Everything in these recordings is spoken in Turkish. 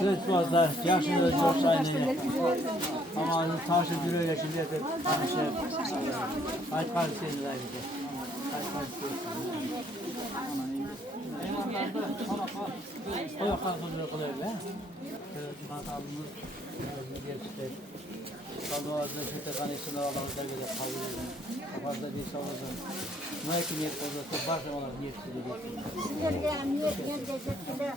Söz fazla, yaşlı çok sayılır. Ama taşı duruyor şimdi de şey. Ay kardeşlerim de bize. Ay kardeşlerim. Koyu kalkınca kolay be. Makamımız gerçekten. Kalmazda kötü kanıksın Allah'ın dergide kabul edin. Fazla bir savunsun. Mühekkim niyet olursa başım olarak niyet edin. Sizlerge niyet edecekler.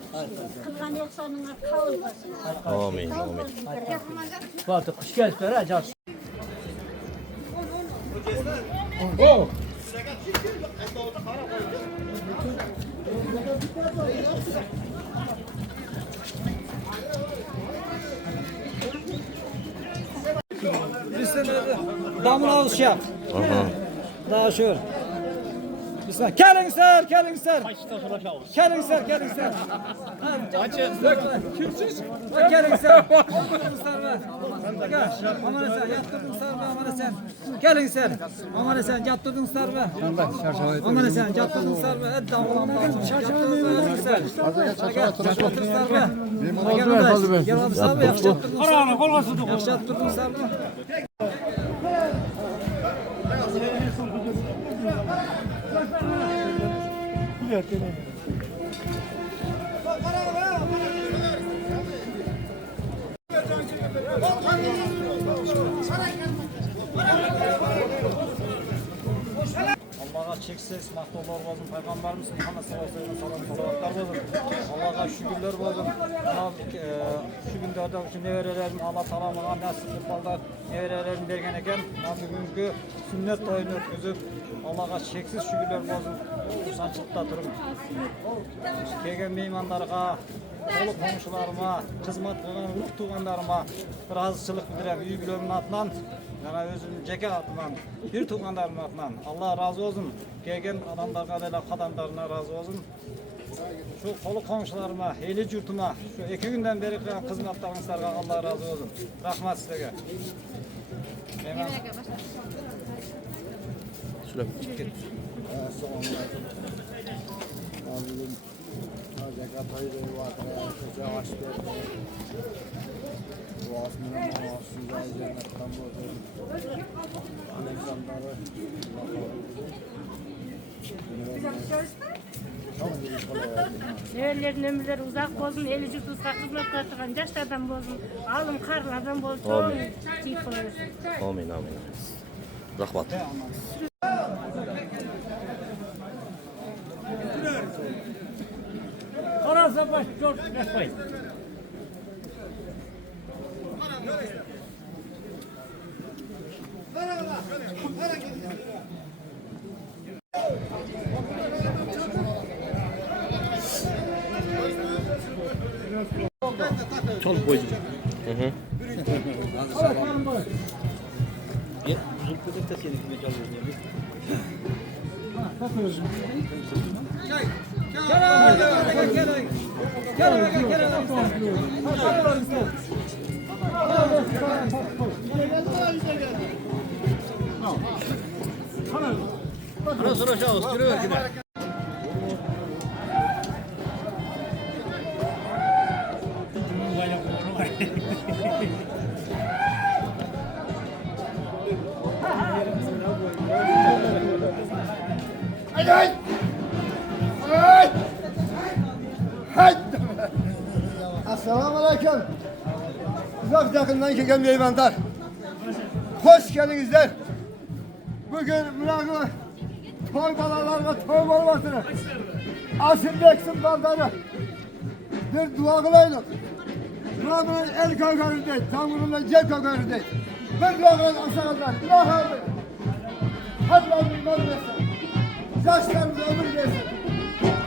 Kılgan ihsanına kavul basın. Amin, amin. Bu hafta kış gelsin, acaba. Damla ağız yap. Daha şöyle. Bismillah. Kelingser. Kimsiz? Kelingser. Aman sen yattırdın sarma aman sen. Kelingser. Aman sen yattırdın sarma. Aman sen yattırdın sarma. Et davlan bağlı. Yattırdın sarma. Gel hadi sarma yattırdın sarma. Yattırdın sarma. Allah'a çeksiz mahdollar olsun, Peygamberimiz Muhammed sallallahu aleyhi ve sellem salavatlar olsun. Allah'a şükürler olsun. Şu günde de şu neverelerim Allah Teala'ma nasip balda neverelerim bergen eken. Bugünkü sünnet toyunu ötküzüp Allah'a çeksiz şükürler olsun. Sançılıkta durun. Kelgen meymanlarga, olu komşularıma, hizmet kılgan uluk tuğanlarıma razıçılık bildirem. Üygülömün atынан, yana özümün jeke atından, bir tuğanlarımın atından. Allah razı olsun. Kelgen adamlarga da kadamlarına razı olsun. Şu kolu komşularıma, eli yurtuma, şu 2 günden beri kılan hizmetlerinizdарға Allah razı olsun. Rahmat sizlere. Evlerin ömürleri uzak olsun, eli yurtuzga hizmet kılgan yaşlardan olsun, alım karlardan olsun, Amin. çiğ olsun. Amin, amin. Rahmat. Kararsa baş, çok yapmayın. Çoluk boycu. Sonra aşağı üstüne ver. Assalamu aleyküm. Uzak yakından gelen meyvanlar. Hoş geldinizler. Bugün münakı toy balalarına toy olmasını Asil Beksin bandarı bir dua kılaydık. Duamının el kalkarı değil, tanrının cel kalkarı değil. Bir dua kılaydık aşağıdan. İlah abi. Hadi Rabbim iman versin. Yaşlarımıza ömür versin.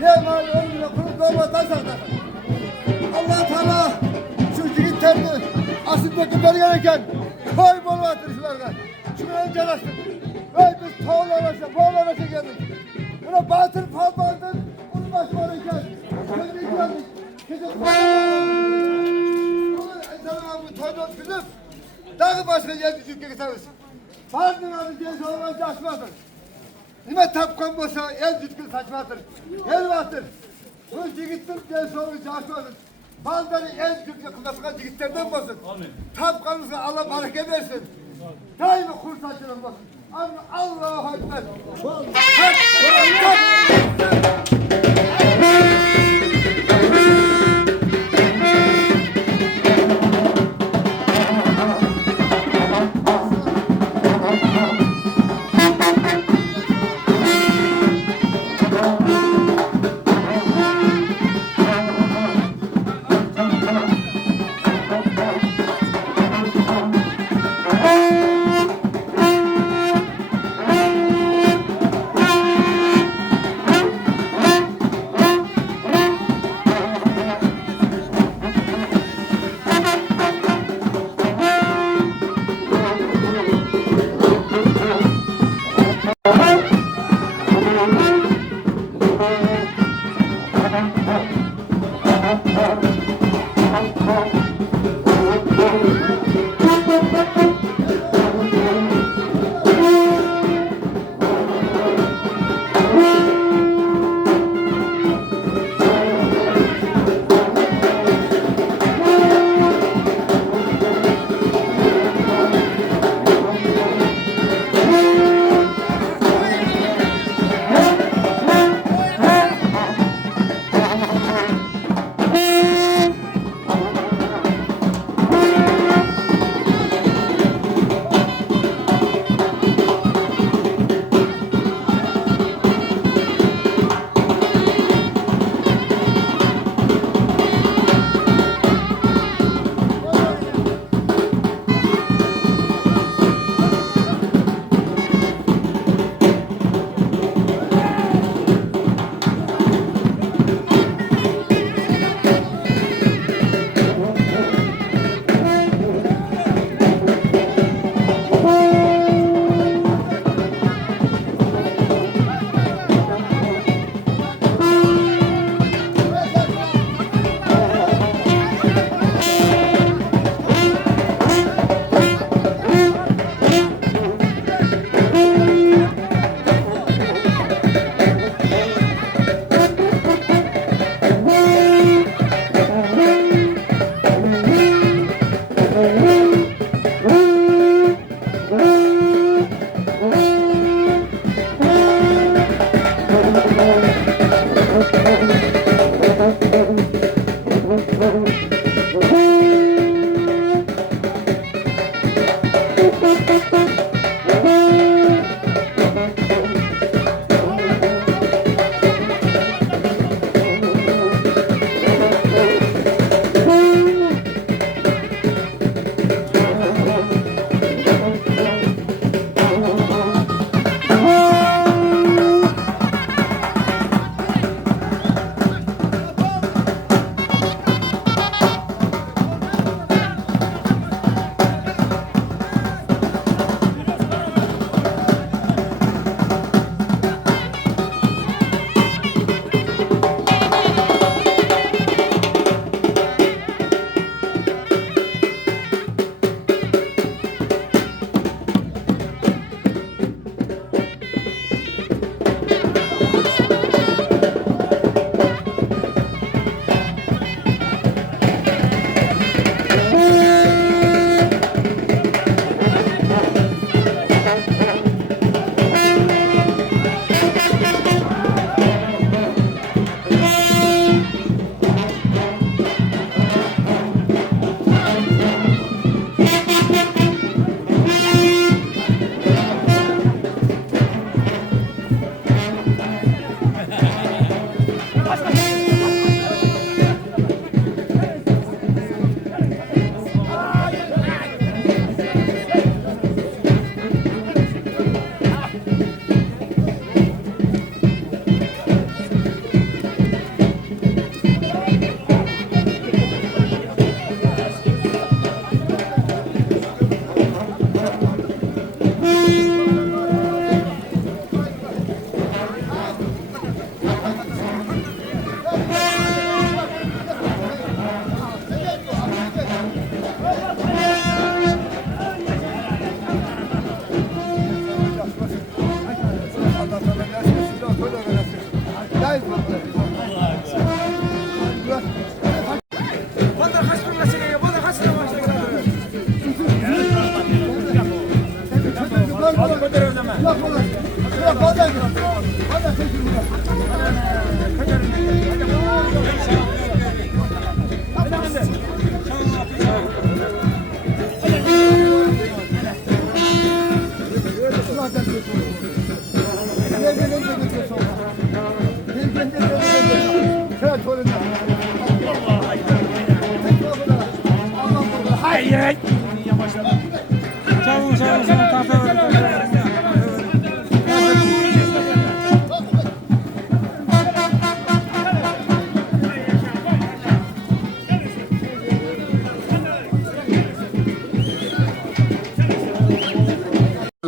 Yemal ömrüne kurup doğma taş atar. Allah Teala şu yiğitlerini Asil Beksin gereken toy bolu atırışlardan. Şunu önce açtık. Ve biz boğularlaşa geldik. Buna batıl fal vardır, bunu başmarıyken. Şimdi geldik. Gece bunu toydan kızıp, dağı başka geldi çünkü kısarız. Bazen adı genç olman saçmadır. Nime tapkan bolsa el dütkün saçmadır. El batır. Bu yigittir genç olman saçmadır. Bazıları el dütkün kılmasına yigitlerden bolsun. Tapkanınızı Allah bareke versin. Daima kur saçılın bolsun. Allahu Ekber.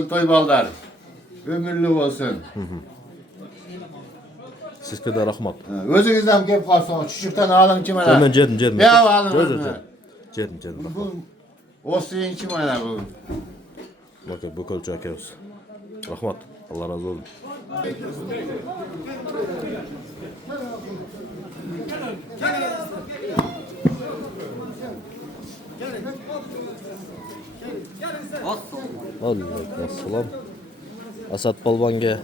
Toyballar ömürlü olsun. Sizga da rahmat. Özünüz ham kelib qolsangiz, chuchukdan oling chi mana. Men jedim. Ya oling. Jedim. Bu o'siyinchi mana bu. Bakın bu kolça akıyoruz. Rahmat. Allah razı olsun. Aleykümselam. Asad Palvonga.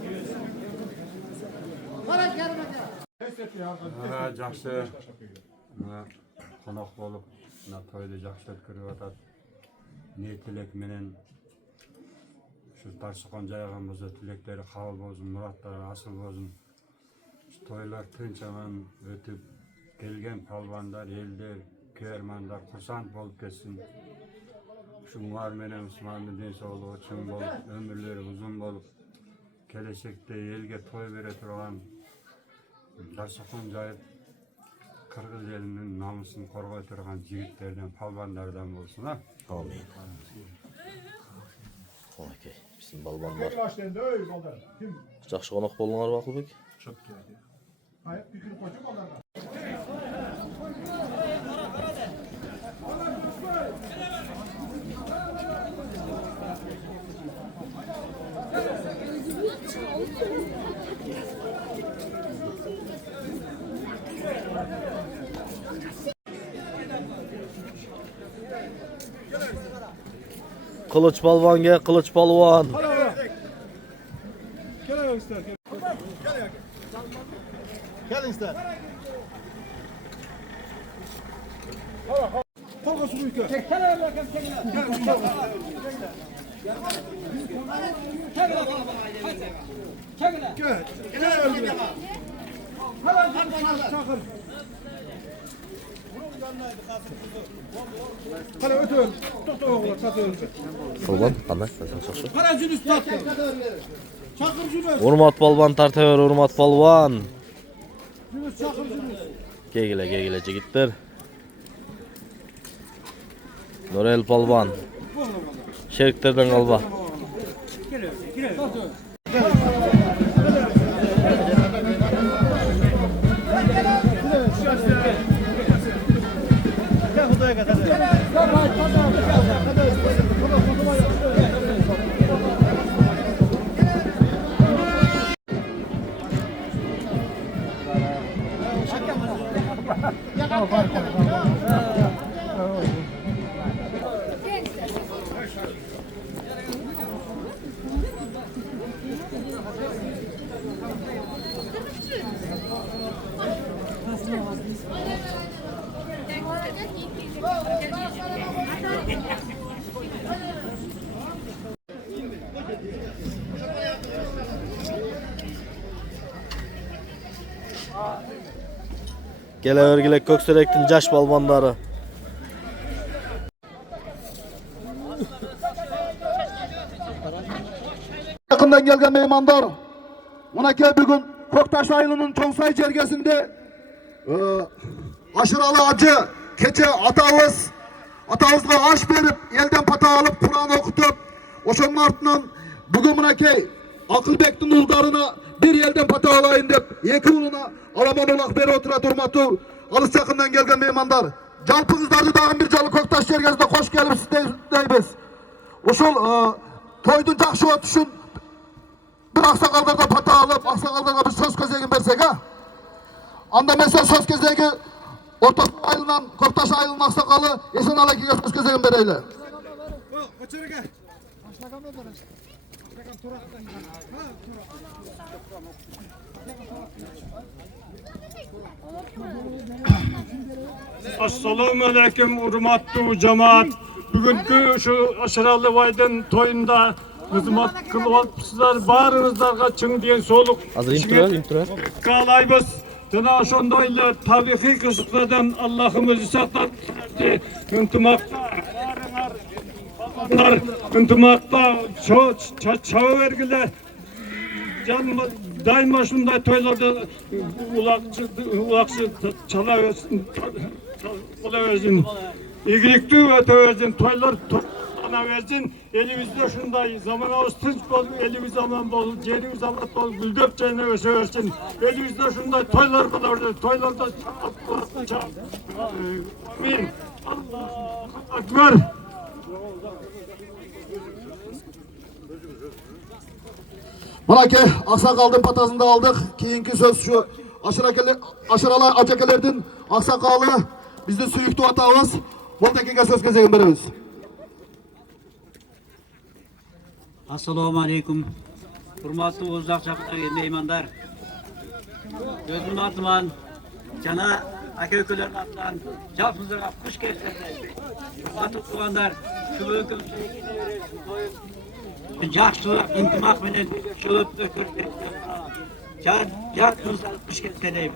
Жақсы қонақ болып мына тойды жақсы өткөрүп атат. Ниет тілек менен şu Darsukan жайган болсо тилектери кабыл болсун, мураттары асыл болсун. Toylar tinch aman өтүп келген палвандар, элдер, күйөрмандар курсант болуп кетсин. Ушулар менен Усмандын ден соолугу чың болуп, өмүрлөрү узун болуп, келечекте элге той бере турган Darsukan жайып Kırgız elinin namusunu korgay turgan jigitlerden, palvanlardan bolsun ha. Amin. Okey. Bizim balvanlar. Жақсы қонақ болыңар Бақылбек. Çok geldi. Kılıç Palvonga, Kılıç Palvon. Palvon, qanday? Hurmat Palvon tartaver, hurmat Palvon. Kegile jigitler. Nurel Palvon. Sheriklerden qalba. Gelevergilek Kökserek'tin jaş balvanları. Yakından gelgen mehmanlar, Munake bugün Köktaş ayılının Çongsay cergesinde aşıralı acı, keçe atağızga aş verip, elden pata alıp, Kur'an okutup, oşonun artından bugün Munake Akılbek'tin uldarına bir elden pata alayın deyip, iki uluna alaman olak beri otura durmatı, alış yakından gelgen mehmanlar. Jalpыңыздарды dağın bir calı Köktaş cergesinde hoş gelipsiz deybiz. Oşol toydun жақсы өтүшү үшін bir aksakallarga pata alıp, aksakallarga bir söz közegin bersek ha? Anda mesela söz közegi Orta ayılınan, Köktaş ayılının aksakalı Esen Alaki'ye söz közegin bereyle. Assalamu alaikum hurmatlı cemaat. Bugünkü şu aşıralı vaydan toyunda hizmet kılıpsızlar barınızlarga çın diyen soluk. Hazır intro. Kalayımız. Tına şondayla tarihi kısıtlardan Allah'ımızı satlat. İntimakta çağı vergiler. Canım daima şunday toylarda ulaksı çalaversin. Olaversin. İyilikli ve töversin. Toylar versin. Elimizde şunday zaman ağustuz bol, elimiz zaman bol, cerimiz zaman bol, gülgöp cennet öseversin. Elimizde şunday toylar vardı. Toylarda amin. Allahu Ekber. Manake Aksakaldın patasında aldık. Keyinki söz şu aşıralı acekelerden Aksakalı bizde suyuktu atağız. Bol dakika söz gezegen beremiz. Assalamu alaikum. Hurmatlı uzak çapıdagi mehmandar. Özüm atıman jana aka-ukalarning atidan jafingizlarga xush kelibsizlar. Hurmatli tug'andar, shu bugun yaxshi intimaq bilan shu jafingizlarga xush kelibsizlar.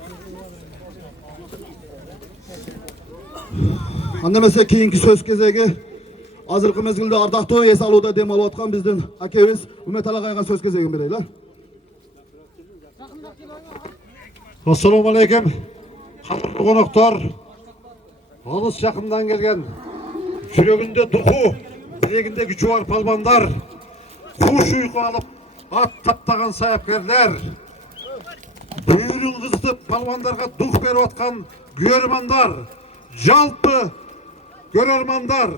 Annemese keyinki söz gezegi azırkı mezgilde ardaktı es aluda dem alıvatkan bizden akemiz Ümmet Alagay'a söz gezegen bereyler. Assalamu alaikum. Qadrli qonaqlar. Alыс жақындан келген, жүрегінде духу, білегінде күші бар палбандар, құш ұйқы алып, ат таптаған саяпкерлер, бүйірін қызытып палбандарға дух беріп отқан көрермандар, жалпы көрермандар,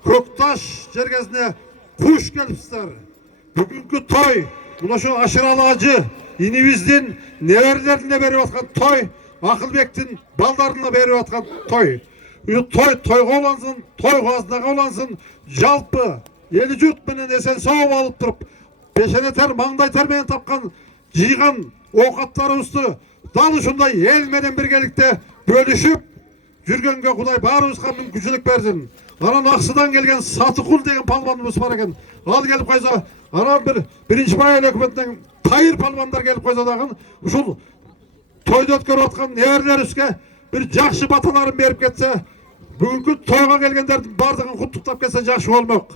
Көкташ жергесіне құш келіпсіздер. Бүгінгі той, мына şu aşıralı acı, inibizдің неберлеріне беріп отқан той, Ақылбектің балдарына беріп отқан той. Тойға олансın, той қазынаға олансın, жалпы елі жұртменен есен сау алып тұрып, пешенетер, маңдайтармен тапқан, жиған оқаттарымызды дал ұшындай елменен біргелікте бөлішіп, жүргенге Құдай барымызға мүмкіншілік берсін. Анан Ақсыдан келген Сатықұл деген палбанымыз бар екен. Ал келіп қойса, анан бірінші майыл өкіметінің тайыр палбандар келіп қойса дағын, ұшыл тойды өткеріп отқан неберлерімізге bir жақсы баталарын беріп кетсе, бүгінгі тойға келгендердің бардығын құттықтап кетсе жақсы болмақ.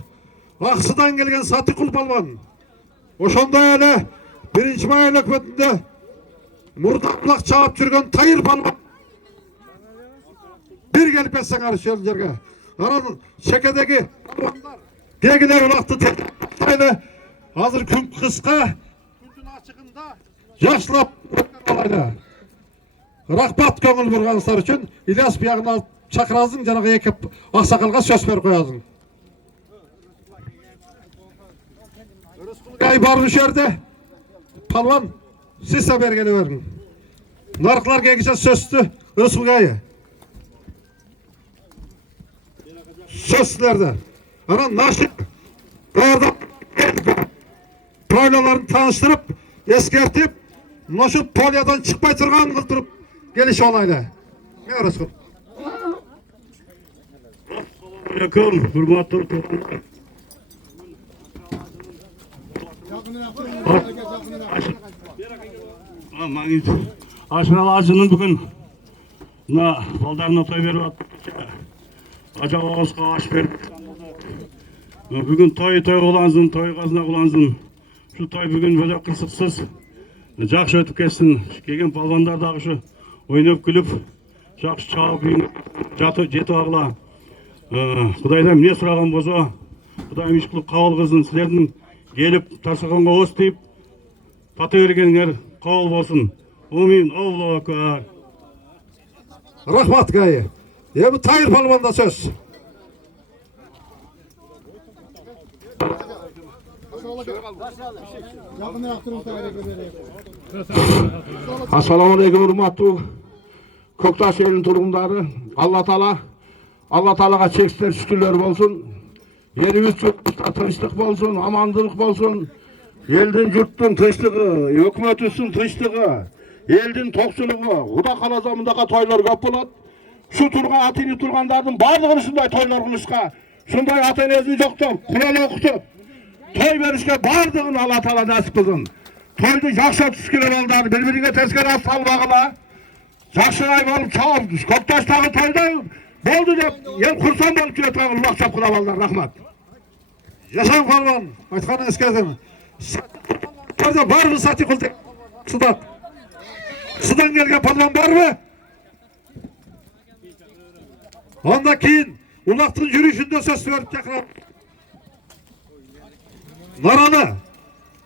Ақсыдан келген Сатықұл палбан. Ошондай әлі бірінші майыл өкіметінде мұрдамлақ чағып жүрген тайыр палбан. Bir gelip etsen arışıyor жерге. Aranın şekedeki degilер ұлақты тетіп hazır күн қысқа күндің ашығында жақсылап өткеріп Рахмат көңіл бұрғаныстар үшін İlyas бияғын алып шақыразың, жаңағы екі ақсақалға сөз беріп қоязың. Рысқұл бар жерде палван сіз де бергелі берің. Нарқылар кегіше сөзді Рысқұл Sözlerde. Ana Naşık orada toylalarını tanıştırıp, eskertip, Naşık polyadan çıkmay turgan kıltırıp geliş olayla. Ne Rıskıl? Aleyküm, hürmetli toylar. Aşıralı acının bugün baldarına toy verip Acaba ağızға aş berіп. Бүгін той қолансın, той қазына қолансın. Şu той бүгін бөлек қырсықсыз, жақсы өтіп кетсін. Келген палвандар дағышы ойнап күліп, жақсы чауып жетіп ағыла. Құдайдан не сұраған болса, Құдайым еш қылып қауыл қылсын. Сілердің келіп тарсықанға ос дейіп, паты бергеніңер қауыл болсын. Амин, Аллаху акбар. Рахмат гайы. Bu tayır palvanda söz. Assalamu alaikum hurmatlı Köktaş elinin turgundары. Allah Taalaga çeksizler şükürler bolsun. Yerimiz çok tinçlik bolsun, amandılık bolsun. Elдің жұрттың тыныштығы, өкімет үшін тыныштығы, елдің тоқшылығы, Құда қалазамындағы тойлар көп болады. Şu turga atını turganların bardığını şunday toylar kılışka, şunday atenezini жоқтап, Kur'an okutup, toy verişke bardığını Allah Teala nasip kılsın. Toydu жақша түскелер алдар, bir-birine tezkere salbağıla, жақшырай болып çağып, Көкташтағы тойда болды деп, ел құрсан болып келе тұрған ұлақ шапқылап алдар, рахмат. Yaşam Palvan, айтқаның ескердім. Бар mı Сати Құлтек? Қысыдан келген Palvan бар mı? Ondan keyin Ulaqtың жүрішінде söz verip çakırap. Naralı,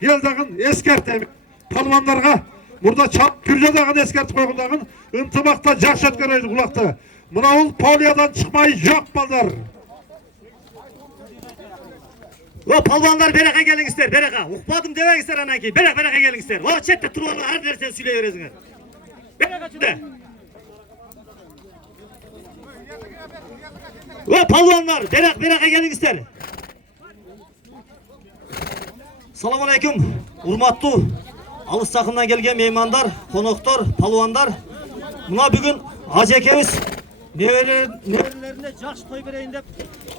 елдағын ескертем. Palvanlarga, burada Kürcedağın eskertip koyğundağın ıntımaqta жақсы өткөрөйді Ulaqtı. Mına ol Poliyadan çıkmayı жоқ balдар. O palvanlar beraka gelingizler, beraka. Uqmadım demengizler anan ki, beraka gelingizler. O chetde turganlar her narsani söyleyveresizler. Beraka çıdı. O palvanlar beraka gelingizler. Salamu aleyküm. Urmatlı, alыс жақыннан келген меймандар, қонақтар, palvanlar. Mına bugün Hacı ekemiz neverelerine жақсы той берейін деп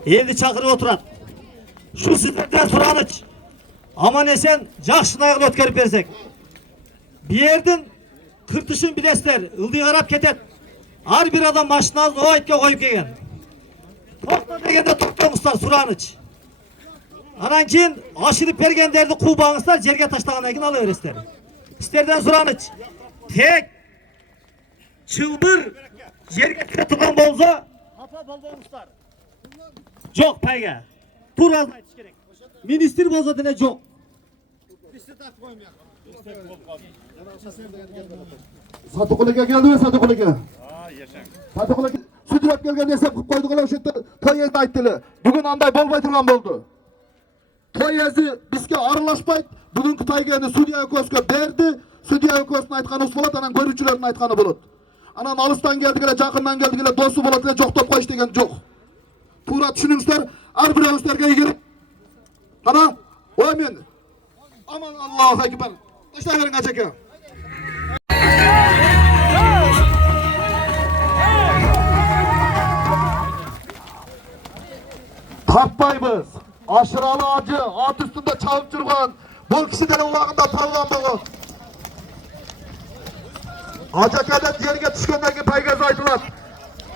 eldi çakırıp oturат. Şu sizlerden suranıç. Aman esen жақсы ayıqlı ötkörüp bersek. Bir yerden kırtışın bilesler, ıldığı arap ketet. Har bir adam maşınazını o etke koyup kegen. Tokta degende toktoğuzlar suranıç. Anan keyin aşırıp bergenlerdi kuğbağınızlar, jerge taşlağından keyin alıveresizler. Sizlerden suranıç. Tek çılbır jerge tutulan bolsa apa bolboğuzlar. Жоқ payga. Tur az aytış gerek. Ministr bolsa dene жоқ. Satıkılıga geldi mi Satıkılıga? Satıkılıga sütürep gelgen hesap kılıp koyduk ola şöyle toy ezi ayttılı. Bugün anday bolbay turgan boldu. Toy ezi bizge arılaşpaydı. Bugünkü taygeni Sudya Ökos'ga berdi. Sudya Ökos'un aytkanı us bolat, anan görücülerin aytkanı bolat. Anan alıstan geldi gele, jakından geldi gele, dostu bolat dene жоқ top koyuş degen жоқ. Tuğra düşünüңіздер, ar bir ağızlarga egirin. Ana, oy men. Aman Allahu Ekber. Taşlayverin açıkı. Tapmayız. Aşıralı acı, at üstünde çalıp жүрген. Бұл kişilerin ulağında palvan boğuz. Acakadet yerine düşkenden ki paygaz aytılar.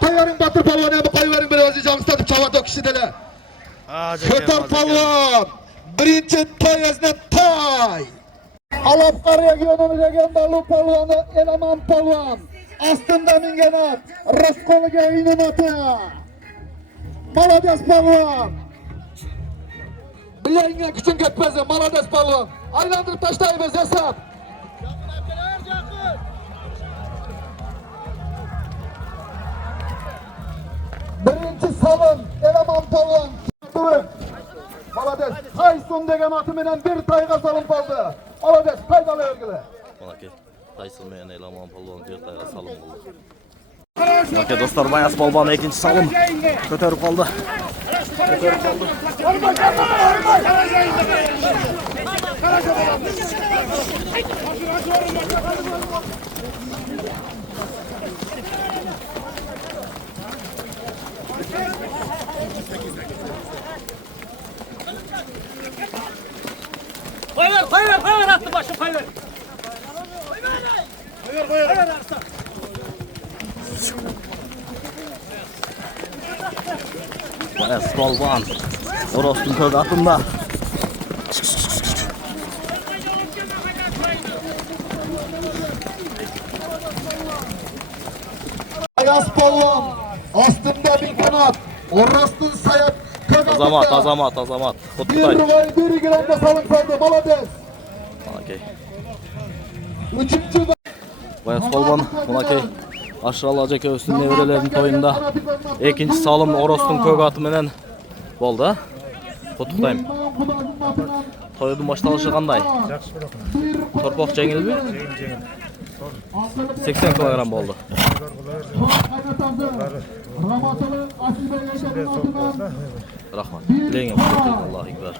Toyarın batır palvanı mı koyuverin bir özü canıstatıp çavat o kişilere. Kötör palvan. Birinci toy ezine toy. Alapkar regionunun legendalı palvanı Eleman palvan. Astında mingen at. Rıskoluga inin atı. Malades palvan. Bileğine küçün ketmezi Malades palvan. Aylandırıp taşlayıverz hesap. Birinci salın Eleman palvan. Malades. Taysun degen atımenen bir tayga salın kaldı. Malades taydalı örgüle. Manake Tayson Eleman Palvan bir tayga salım oldu. Manake dostlar Bayas Balban ikinci salım kötörüp kaldı. Koyver attı başım koyver. Koyver arsa. Bayas Balban Oros'un köy atında. Bayas palvan. Astında bir kanat. Oros'un sayat. Azamat. Bir Kutlay. ruvay bir girende salın kaldı. Malades. Manake Üçüncü Bayas Balban Manake Aşıralı Hacı Ekemiz'in neverelerinin toyunda ikinci salım Oros'un köy atımenen boldu. Kutluyum. Toydun başlanışı qanday? Torpoq жеңіл mi? 80 kilogram boldu. Rahmat. Allahu Ekber.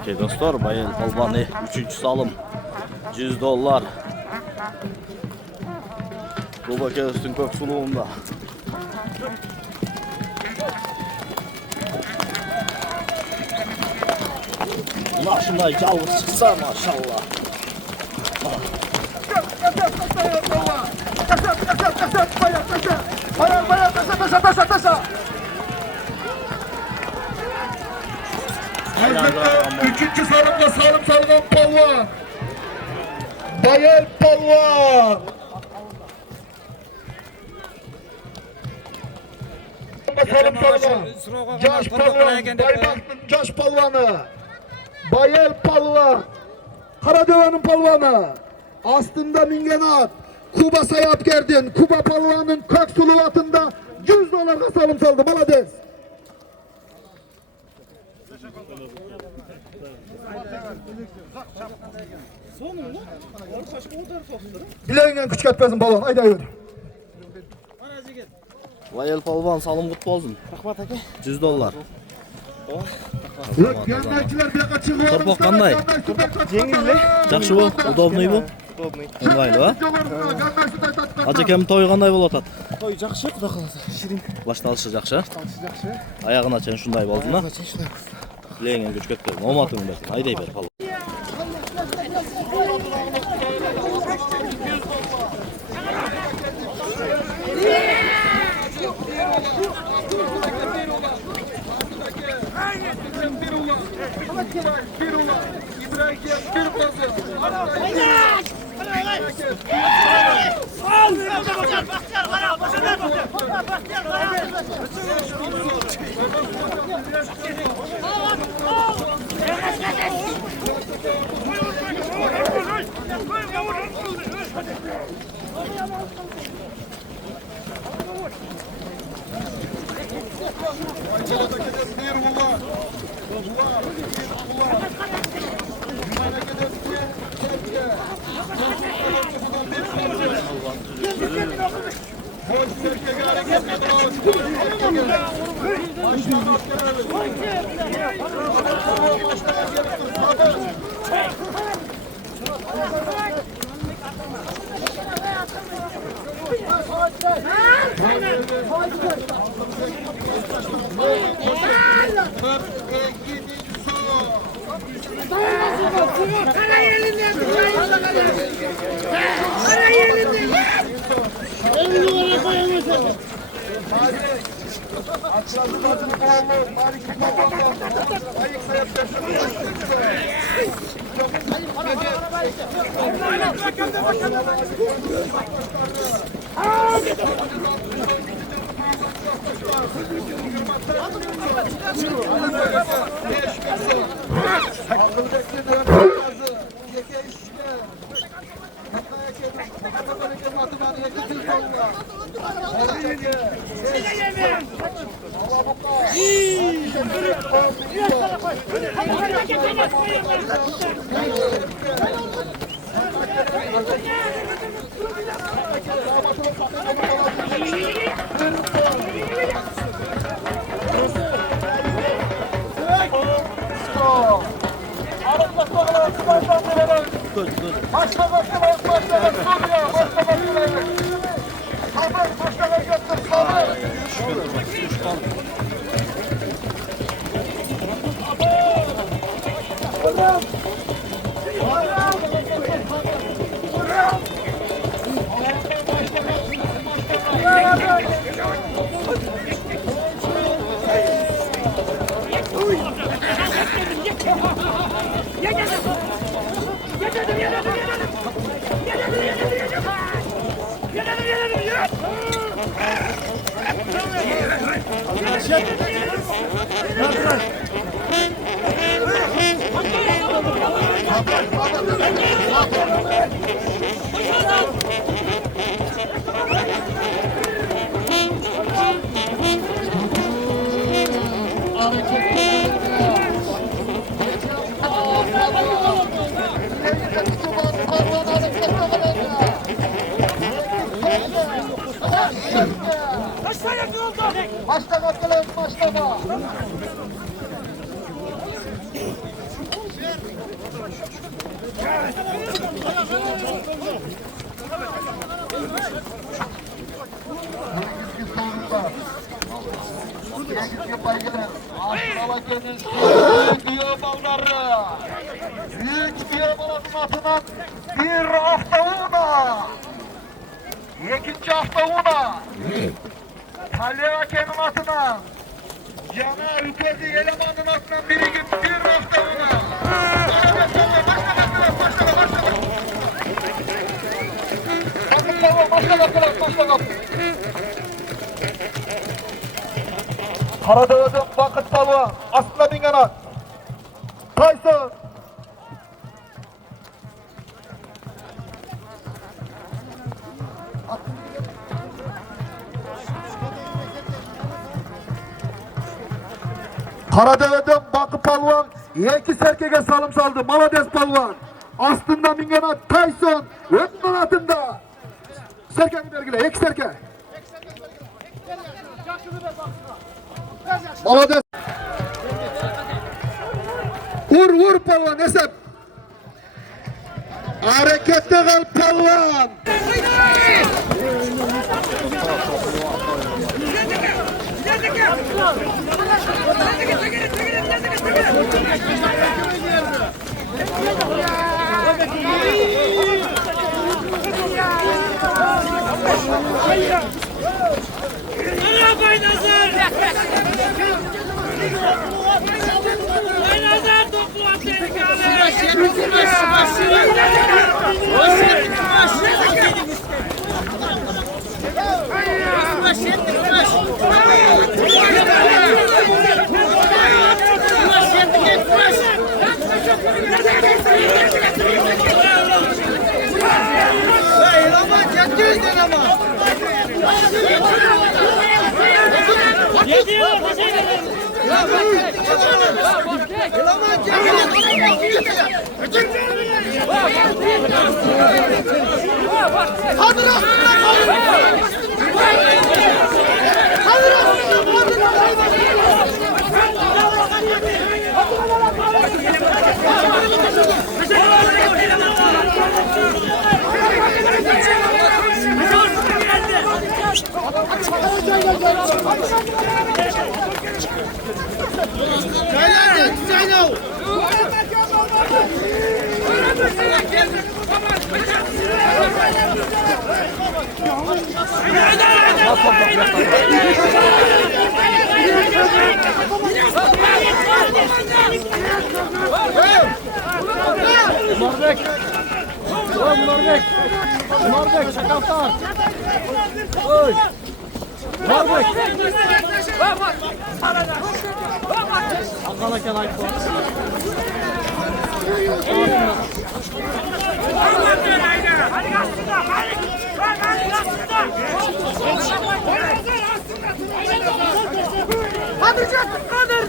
Okey dostlar, Bayel Polvani 3. salım $100. Kubaka üstün kök suluğunda. Şunday calvız çıksa maşallah. Üçüncü salımda salım salınan Palvan. Bayel Palvan. Salım salınan Caş Palvan. Baybak'ın Caş Palvanı. Bayel Palvan. Karadöva'nın Palvanı. Aslında Mingenat. Kuba Sayap Gerdin. Kuba Palvan'ın kök suluvatında $100 salım saldı. Malades. Bileğinden küçük etmesin balon. Haydi haydi. Bayel Polvan salım kutlu olsun. $100. Yok gelmekçiler bir dakika çıkıyor. Torpaq qanday? Yaxshi bu, udobniy bu. Ыңғайлы, а? Ажекем той қандай болот атат? Toy жақсы, құда қаласа. Ширин. Башталышы жакшы. Жақсы. Аяғына чейин шундай болдун, а? Шындай. Леңен күч кетпедин. Оматың берсин. Айдай бер, пал. Başla bakalım, başlama. Büyük balları. Büyük diyamanın atından bir hafta una. İkinci hafta una. Talyake'nin atına. Yana ülkesi elemanın atından biri gitti bir hafta una. Başla. Karadağ'ın vakit balva. Asla bingana. Tyson. Karadağ'ın bakı palvan iki serkege salım saldı. Malades palvan. Aslında bingana Tyson. Ötmen atında. Serkeni belgile. İki serke. Malades. Vur palvan Esep. Harekette kal palvan. Hey! Murbek şakaftar. Oy. Murbek. Akala kenay ko. Hadi Kadir.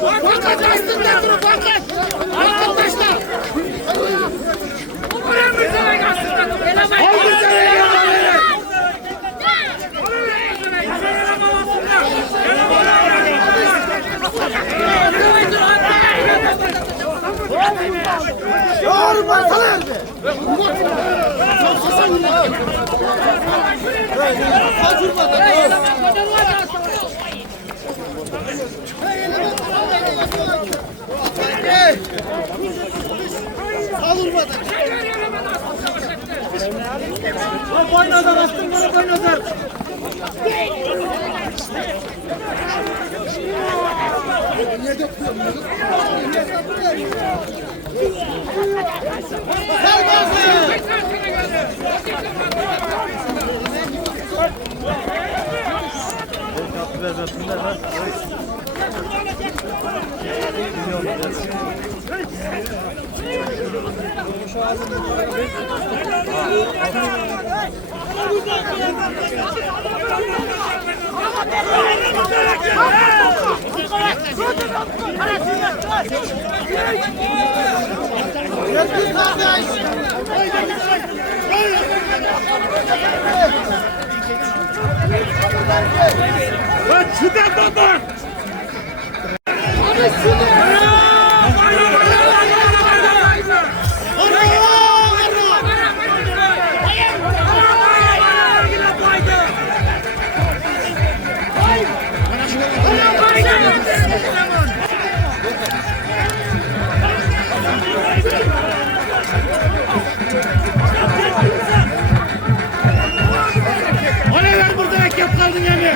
Fakat aslında durun fakat. Arkadaşlar. Oraya müzemek aslında durun. Aldır seni yalanları. Yavrum var sana elde. Boynazdan astın bana boynazdan.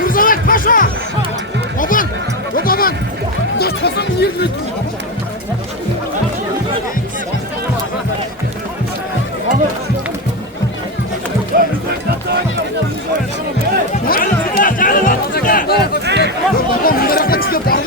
Murzavet Paşa! Baban! O baban! Dört Hasan 20. Babam bunlara kaç yapar?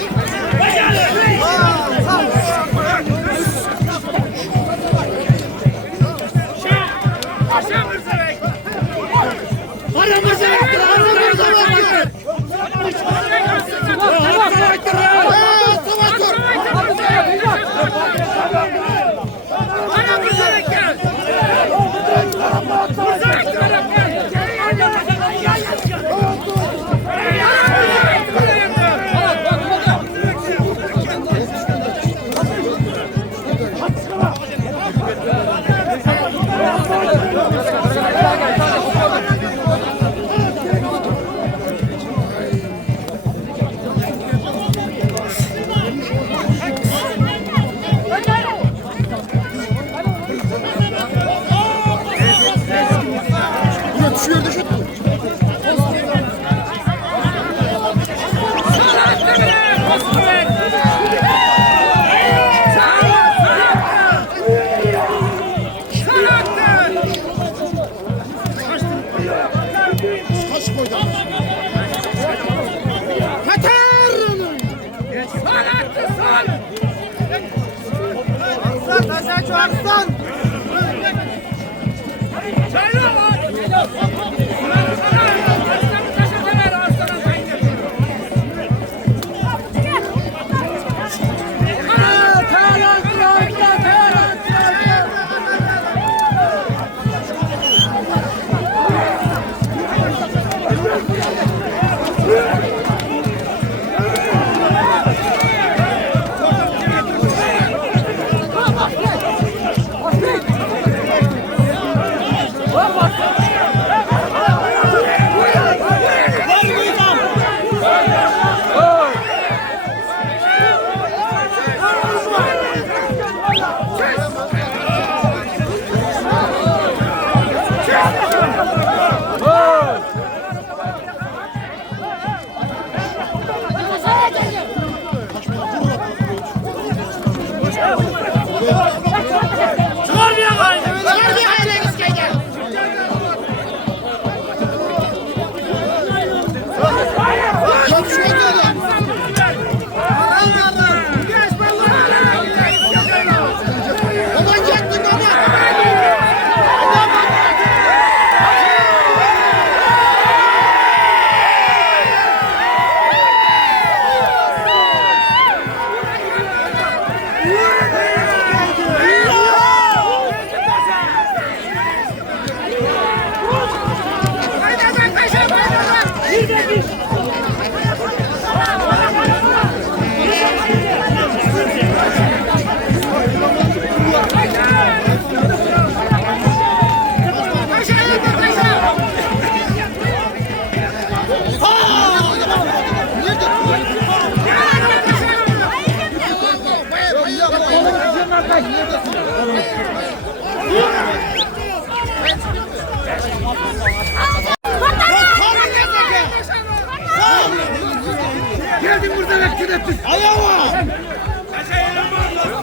Geldin burada bekle ettin. Ayağa!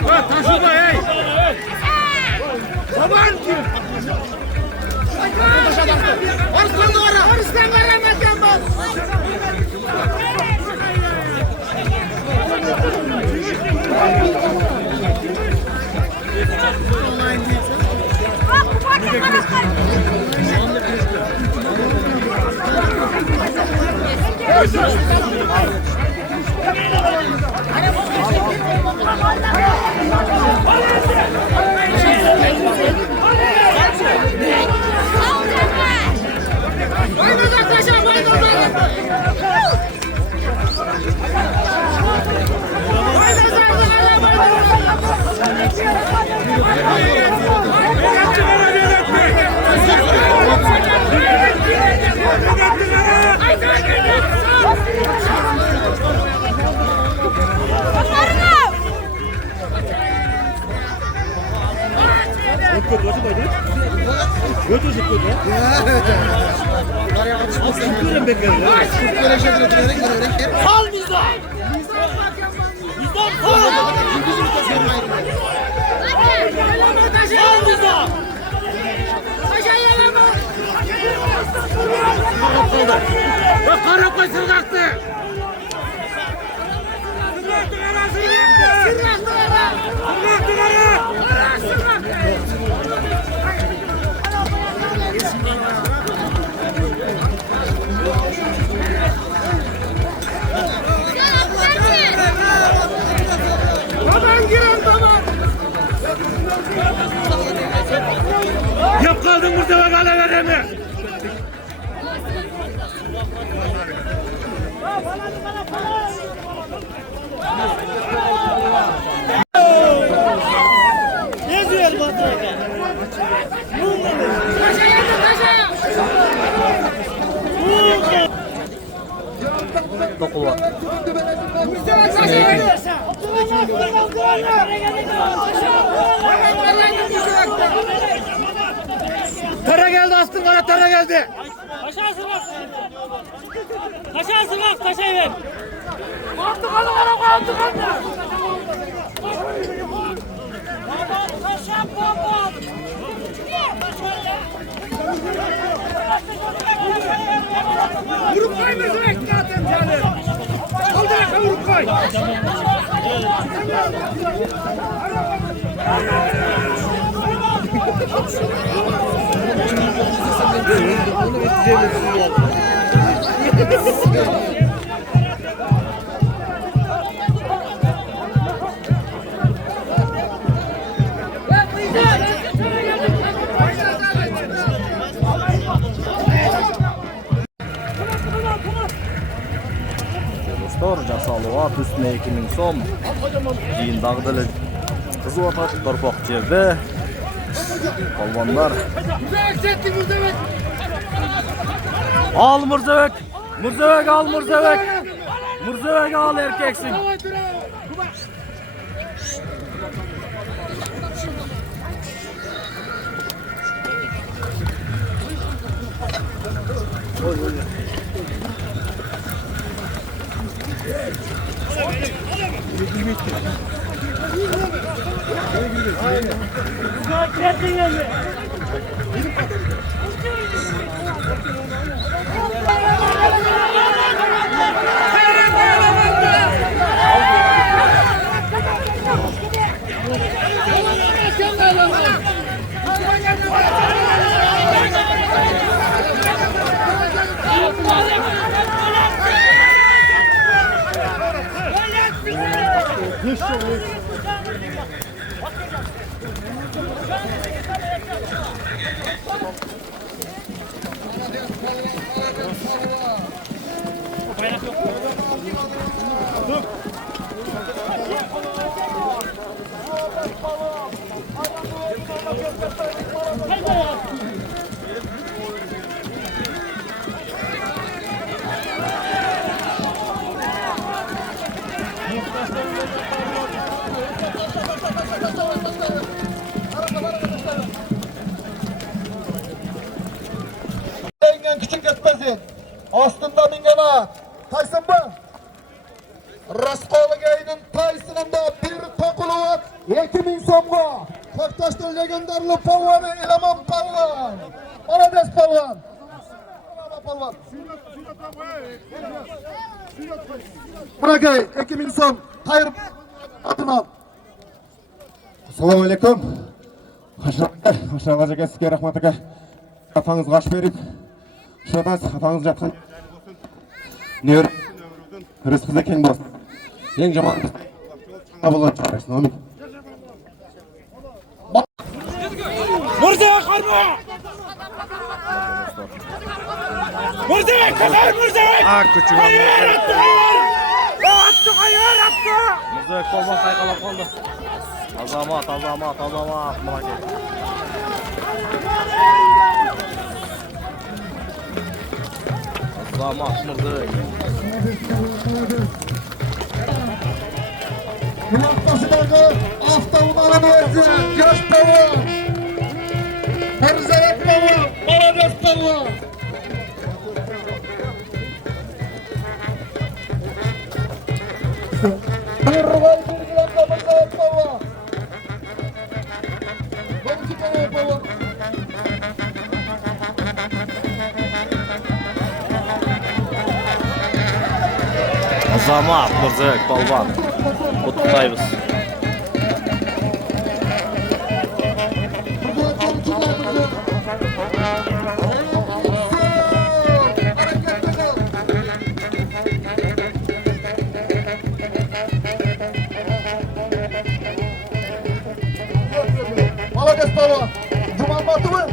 Bak taşı da hey. Baban kim? Arslan var. Arslan var Mehmet'ten bak. Al bize! Al bize! Bak kara başını kalktı! Yap kaldın burada ve kale veremi. Ne diyor bu? Dokul var. Tara geldi astın bana tara geldi. Aşağısı bak. Aşağısı bak taşayı ver. Kaldı kaldı kaldı kaldı. Vurup koymasın ekstraten canı. Kaldır vurup koy. Dostlar, jasalığa üstüne 2000 so'm. Keyin dag'dili qizuv atab torpoq yerda. Polvonlar. Al Murzavek. Murzavek al Murzavek. Murzavek al erkeksin. Engin küçük etmesin. Aslında mingana. Taysın mı? Raskolu geyinin taysınında bir tokulu var. 2000 somga. Köktaş'ta legendarlı palvanı eleman palvan. Arades palvan. Palvan. Bırakay 2000 som. Hayır. Adına. Assalamu alaikum. Hoşçakalın. Hoşçakalın. Sizge rahmat aka. Kafanız kaç verip. Şuradan kafanız жатқан. Ne öyle? Rızkınızda kendi olsun. En zaman. Ablan çağırsın. Amin. Murziye kalma! Murziye kadar Murziye! Küçük Hayır attı hayır! Attı hayır attı! Murziye kolban sayqalab qoldi. Azamat. Malaka. Azamat Murziye. Kulaktaşıları avtounalını versin. Yaş baba. Mırzayak baba. Arades baba. Bir ruvay bir gilamda Mırzayak baba. Babacı baba. Azamat Murziye polvon. Qutluklaymiz. Malades baba. Cumanbatı mı?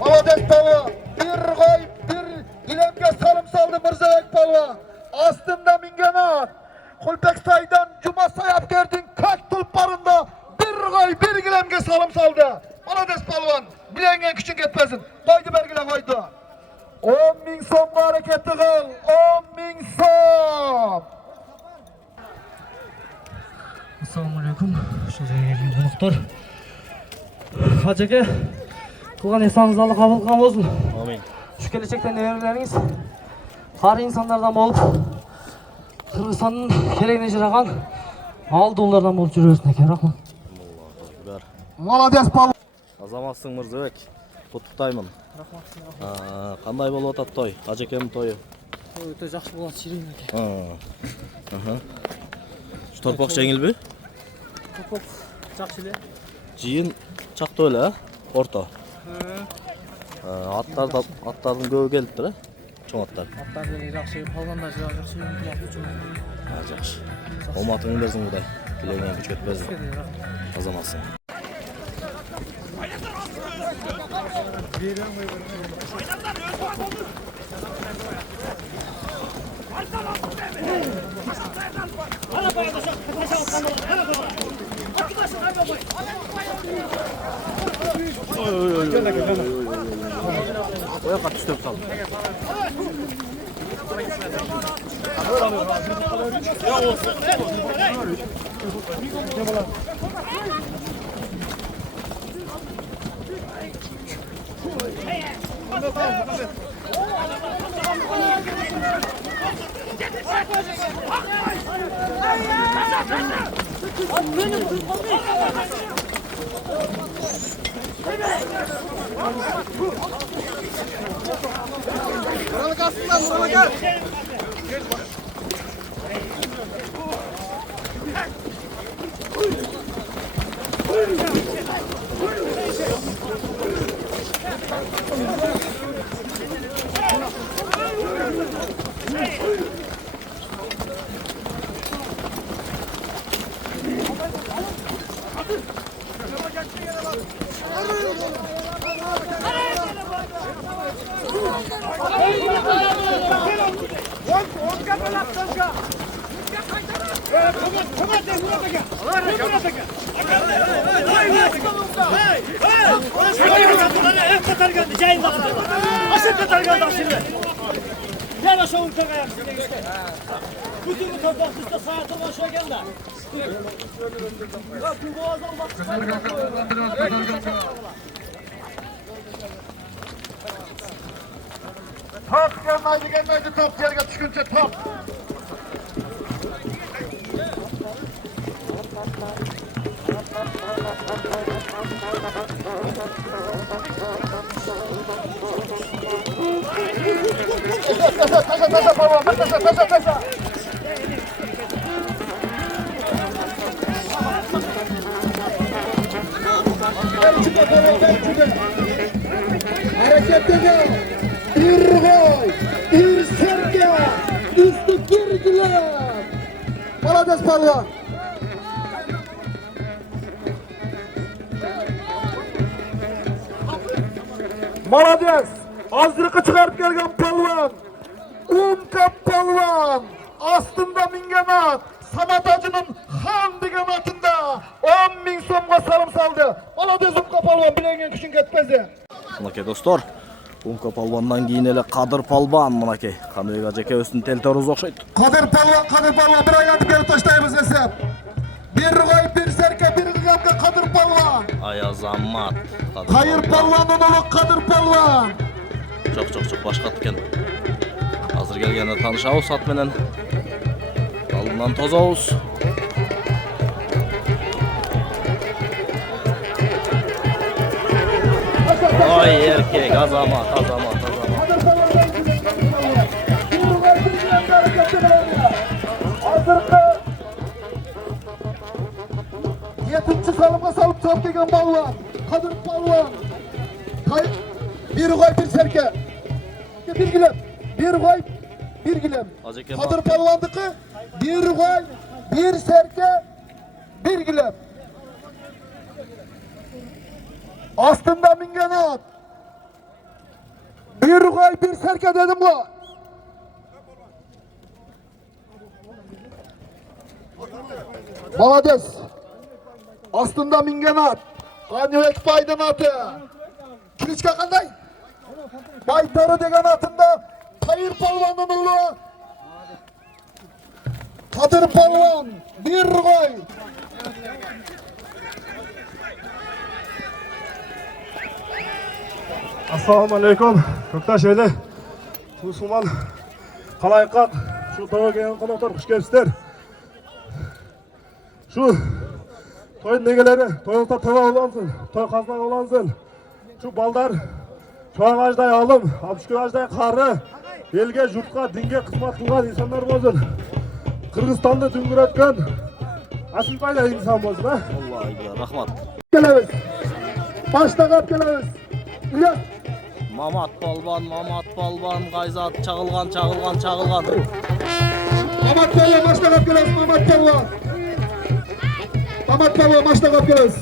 Malades baba. Bir koy bir gilemge salım saldı Mırzayak baba. Aslında mingana. Kulpeksay'dan Cuma sayap gerdin kök tulparında bir koy bir gilemge salım saldı. Malades palvan. Bilengen küçük etmesin. Koydu bergile koydu. 10.000 som hareketi kıl. 10.000 som. Assalamualaikum. Sizlerle muhtar. Hacı aka, kılgan ihsanınızı Allah kabul kılgan olsun. Amin. Şu gelecekten nevreleriniz qari insanlardan bolup, Kırgızstan'ın keregine jaragan al dolardan bolup жүрөсүн экен. Рахмат. Malades palvan. Azamatsың Мырзабек. Qutlukdayman. Qanday bo'lib o'tadi to'y? Hajekemning to'yi. Өтө жакшы болот, ширин экен. Şu torpaq жеңилби? Топ жакшы эле. Жиын чакта эле, орто. Аттардын көбү келиптир, чоң аттар. Аттар жакшы, палгандар жакшы, Жакшы. Оматыңды берсин Кудай. Тилегиңе күч кетпесин. Азаматсың. Oya kaç üstüp sal. Top gelmeydi top yerine çıkınca top. Hareketleri bir gol, bir serke, üstü bir gülen. Malades Palvan. Malades, azrıkı çıkarıp gelgen palvan. Kap palvan, aslında mingenat. Samat Hacı'nın han degen atında 10.000 so'mga salım saldı. Malades Kap palvan bilengen kişin ketmezi. Mınакей достор, Умка палвандан кийин эле Кадыр палван мынакей Каныбек ажеке өстүн телторуз окшойт. Kadir Palvan bir ayağını geri taşlayımız hesap. Bir gol, bir serke, bir gıgamga Kadir Palvan. Аязамат. Hayır Palvan'ın oğlu Kadir Palvan. Çok başka eкен. Азыр келгенде таанышабыз ат менен. Алдынан тозобуз. Oy erkek azamat. Yedinci salımga salıp top degen Palvan. Kadir Palvan. Bir gol, bir serke. Bir gilem. Bir gol, bir gilem. Kadir Palvan'dıkı bir gol, bir serke, bir gilem. Aslında mingenat. Bir gol, bir serke dedim bu. Malades. Aslında mingenat. Kanibek Bay'dan atı. Kiliçka kanday. Baytarı degen atında Tayyip Palvan'ın oğlu Kadir Palvan. Bir gol. Assalomu alaykum. Ko'ktash eli. Musulmon qalayqa shu to'yga kelgan qo'noqlar xush kelibsizlar. Shu to'y negalari, to'yda to'y olansin, to'y qazna olansin. Shu baldar çoğağajday alım, abşkırajday qarı, elge, yurtqa, dinge xizmat qilgan insonlar bo'lsin. Qirg'izistonda dunguratgan asl payda inson bo'lsin, ha? Allohga rahmat. Kelamiz. Başta qap kelamiz. İlyas. Mamat Palvan, Gayzat çağılgan. Mamat Palvan başta qap kelamiz, Mamat Palvan. Mamat Palvan başta qap kelamiz.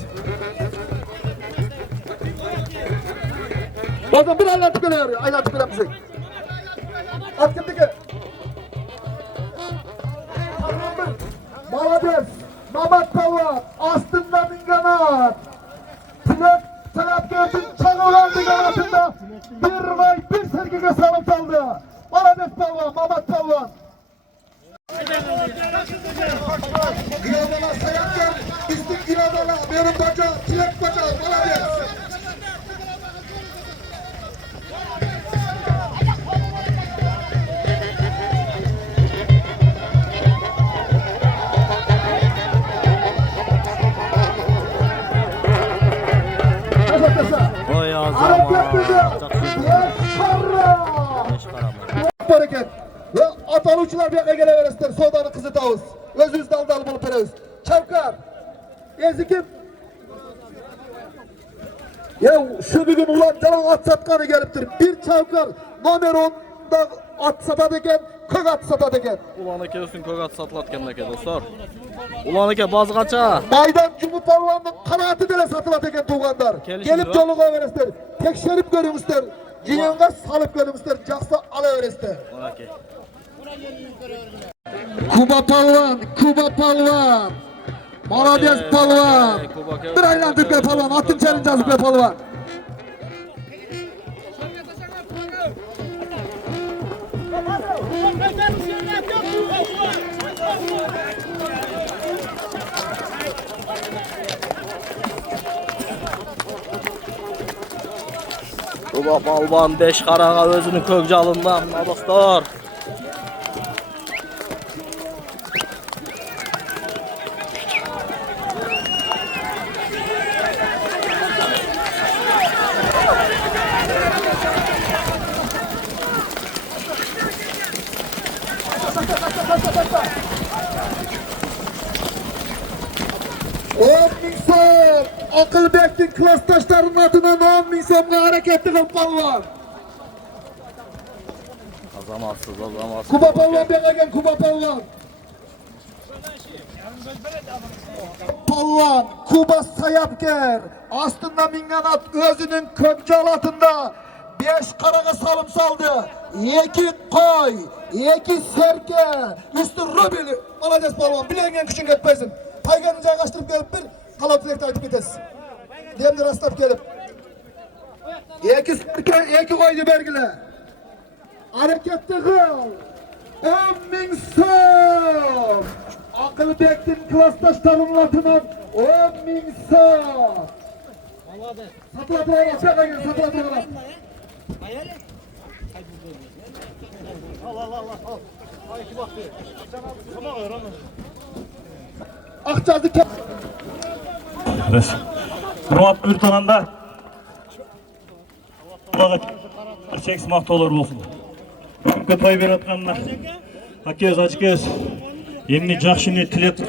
Bakın bir aylatıp geliyor, aylatıp geliyor. At gittik. Malades, Mamat Palvan, aslında minganat. Trakatın çağılan minganatında bir vay bir sergige salım saldı. Malades Palvan, Mamat Palvan. Gıyabala sayaklar, üstün gıyabala, benim baca, tilek baca, Malades. Ataluvchilar bu yoqqa kelaverasizlar. Sodani qizitamiz. O'zingiz daldal bo'lib berasiz. Chavkar. Ezi kim? Ya şu bugün ulan calan at satkanı geliptir. Bir Chavkar nomer 10'da at satad eken, kök at satad eken. Ulan aka üstün kök at satılatken aka dostlar. Ulan aka bazı kaça? Maydan Cumhur Palvan'ın kanatı dele satılat eken tuğanlar. Gelip yoluğa veresizler. Tekşerip görüyorsunuzlar. Cihanga salıp görüyorsunuzlar. Jaksa alaveresizler. Kuba Palvan, Kuba Palvan. Молодец, Palvan. Bir aylantıp be Palvan. Attın çerin cazıp be Palvan. Kuba Palvan 5 qarağa özünün kök jalından dostlar. Akılbek'in klastaşlarının adına 10 bin somga hareketli kıl Palvan. Azamatsız. Kuba Palvan bekleyen Kuba Palvan. Palvan, Kuba Sayapker. Aslında minganat özünün kökçe alatında 5 karağa salım saldı. 2 koy, 2 serke, üstü rubili. Malades Palvan, bileğinden küçün etmesin. Payganın caygaştırıp gelip bir kalat dilekte aytıp gidesiz. Demde rastlap gelip. 2 serke, 2 koydu bergile. Hareketli kıl. 10.000 som. Akılbek'in klastaşlarının atından 10.000 som. Satılatılar, satılatılar. Akçazı ke... Murat Ürtananda çek smakta olur olsun. Bugün toy berip atkanlar. Akez açkez. Emni жақшыны tilep.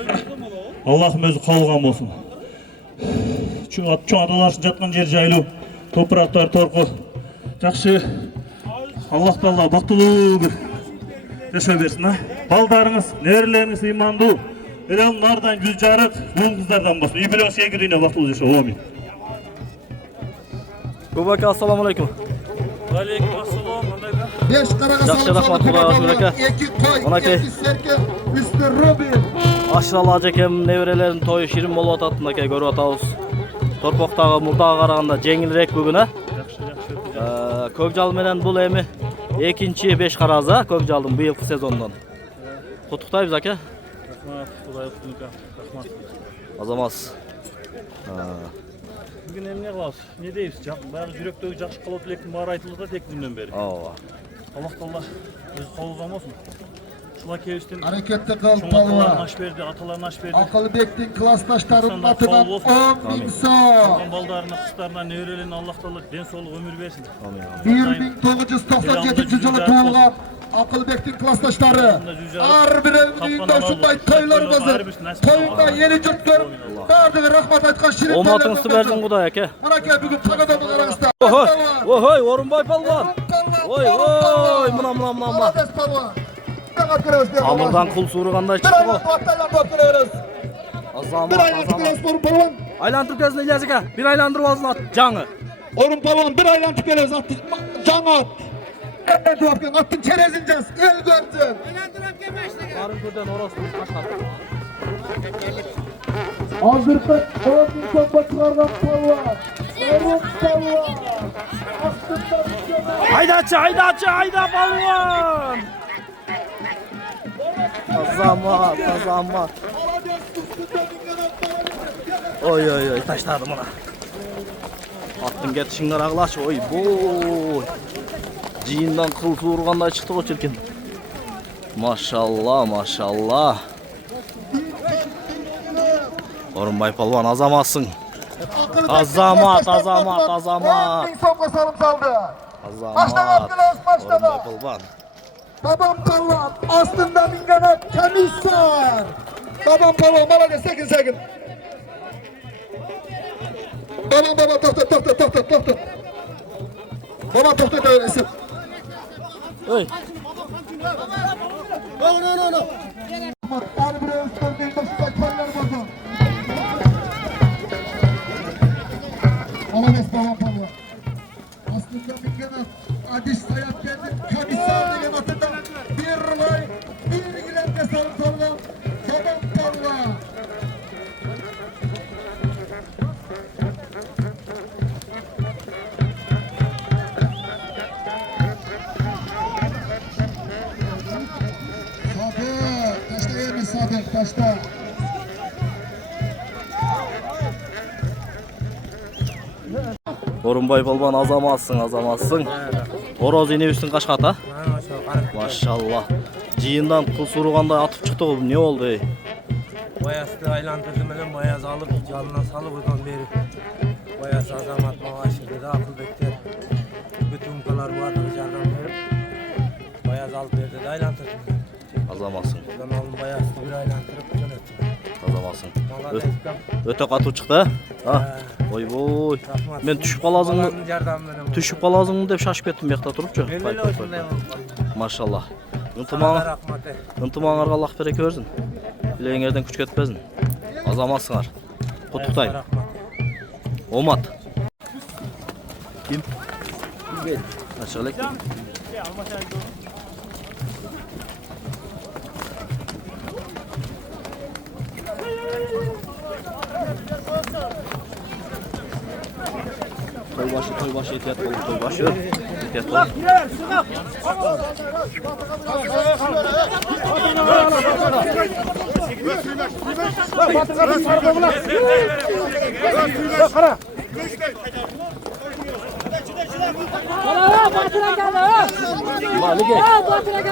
Allah'ım özü kalgan olsun. Şu adalaşın жатқан жер жайлуу. Topraklar torku. Жақшы. Allah Taala baktılуу bir yaşa versin ha. Baldarınız, nerleriniz imandu. Elanlardan yüz jarık, bu kızlardan basın. İbilen sevgiliğine baktılуу yaşa. Amin. Kubaka assalamu alaikum. Aleyküm assalam. 5 karağa Жақшы рахмат Kuba aka. 2 koy, 2 serke, üstü rubin. Ашыралы ажекем неберелердин тою ширин болуп атат мынакей көрүп атабыз. Торпоктогу мурдага караганда жеңилирээк бүгүн а. Көк жал менен бул эми экинчи 5 караза көк жалдын быйылкы сезондон. Куттуктайбыз аке. Рахмат, Кудай рахмат. Азамат. Bugün emne kılabız, ne deyipsiz? Bari yürekteki жақшы қалау тілектің бары айтылды да тек күннен бері. Ооба. Allah Taala özü kavuzam olsun. Şula keviştin. Hareketli kıl Palvan. Naş verdi, atalar naş verdi. Akılbek'in klastaşlarının atından 10.000 som. Baldarına, kızlarına, nevrelerini Allah Taala den solu ömür versin. 1997 yılı doğulgan Akılbek'in klastaşları. Her bir evinde şunday toylar bazır. Toyunda yeni cüttür. Bardığı rahmat aytkan şirin toylar. Omatыңызды берсин Кудай аке. Мынакей бүгін тағадан қараңыздар. Ой, Орынбай Palvan. Ой, мына. Молодец Palvan. Тамырдан кул суыргандай чыкты го. Bir aylantıp Orun Palvan. Aylantıp gelsin İlyas aka. Bir aylandırıp alsın at жаңы. Orun Palvan bir aylantıp geliriz attı. Жаңы at. Evet Vafken attın çerezin caz. El görsün. Barın körden orasını taşlar. Hazırlık 10.000 somba çıkargan Palvan. Orun Palvan. Hayda Palvan. Azamat. Oy, taşladım ona. Attın getişin qaraqlaç, oy boy. Jiyindan kıl suğurganday çıktı o çirkin. Maşallah. Orunbay Palvan azamatsın. Azamat. 10.000 somba salım saldı. Azamat. Orunbay Palvan. Babam Palvan aslında mingana komiser. Babam Palvan молодец, sakin. Baba tohtat. Baba tohtat öyleyse. Oy. No. Her bir özgürlüğün başında koylar bozun. Молодец babam Palvan. Aslında mingana Adiş Sayat geldi. Komiser деген атından bir vay, bir giren salım Palvan. Babam Palvan. Sadık taşta. Orunbay balban azamazsın. Oroz inebüsün kaç kata? Maşallah. Ciyindan kıl suruganda atıp çıktı o. Ne oldu ey? Bayazdı aylandırdım hemen bayaz alıp canına salıp oradan beri. Bayaz azamat maaşı da akıl bekler. Bütün kalar bu adamı candan verip bayaz alıp verdi de aylandırdım. Azamazsın. Oradan aldım bayazdı bir aylandırıp yönettim. Azamazsın. Öte katı çıktı. Ha. Oy. Men düşüp kalazın mı dep şaşıp kettim yakta turupçu. Maşallah. Intımaňar Allah bereke bersin. Bileňerden küç ketmesin. Azamatsыңар. Kutuktayım. Omat. Kim? Gel. Açalım. Toy başı ehtiyat olun, toy başı. Ehtiyat olun.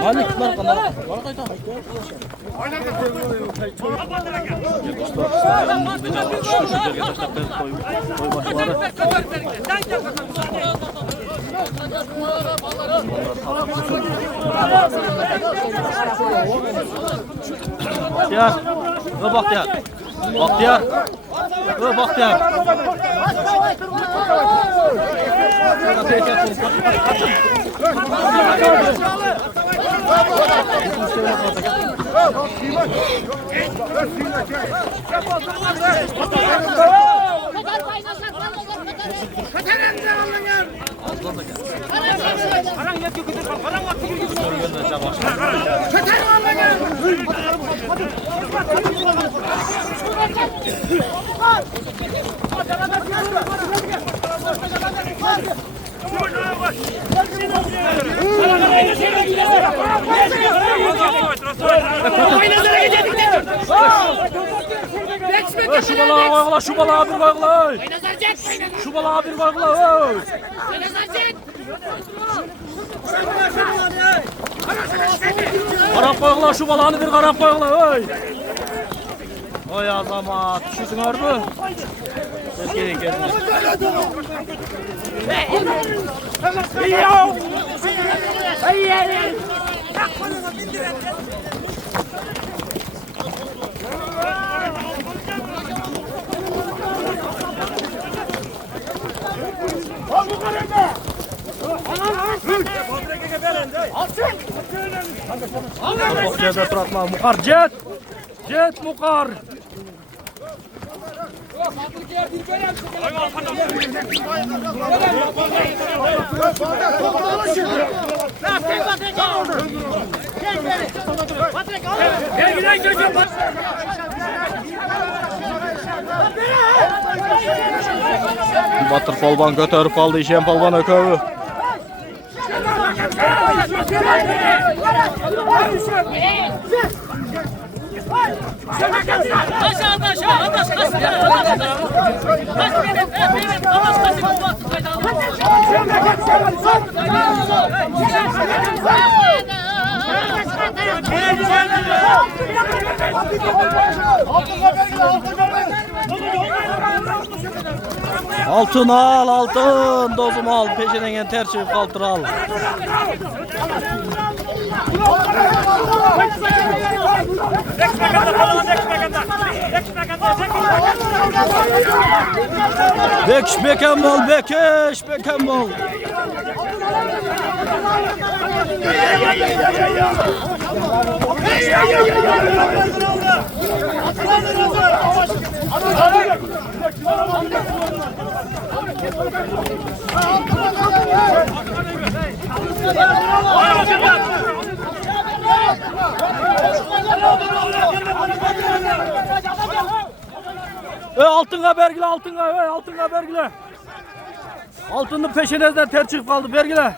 Malik var kana. Bahtiyar. Şu balağa bir koyla. Şu balağa bir koyla. Karap koyla, şu balağını bir karap koyla. Oy azamat, düşürsün mü? Gelin. Jet bırakma Mukar jet Mukar. Batır polban götürüp aldı işen polban ökövü. Altın al, altın dozum al, peşinden terçi kaltır al. Bekiş beken bol, bekiş beken bol. Altınğa bergile, altınğa bergile. Altının peşinizden ter çıkıp kaldı bergile.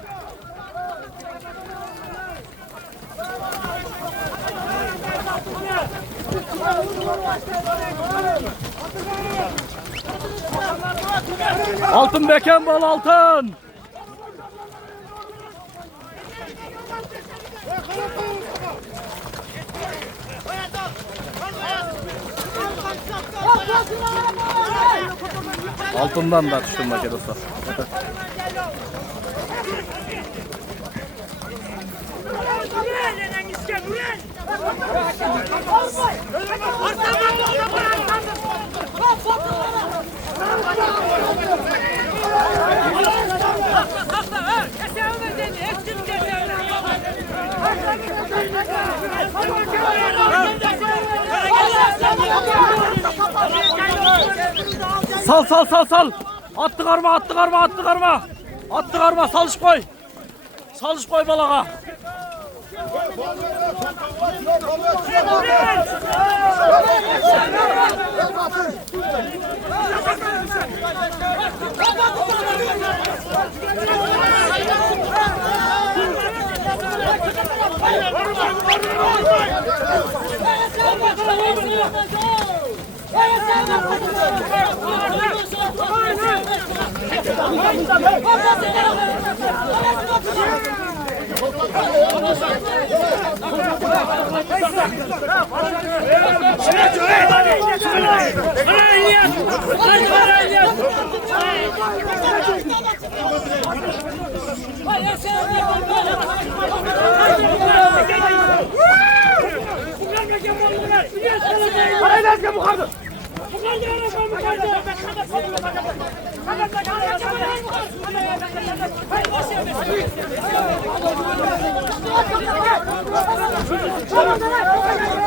Altın beken bol, altın. Altından da düştüm bak dostlar. Sal. Attı karma. Salış koy. Salış koy balağa.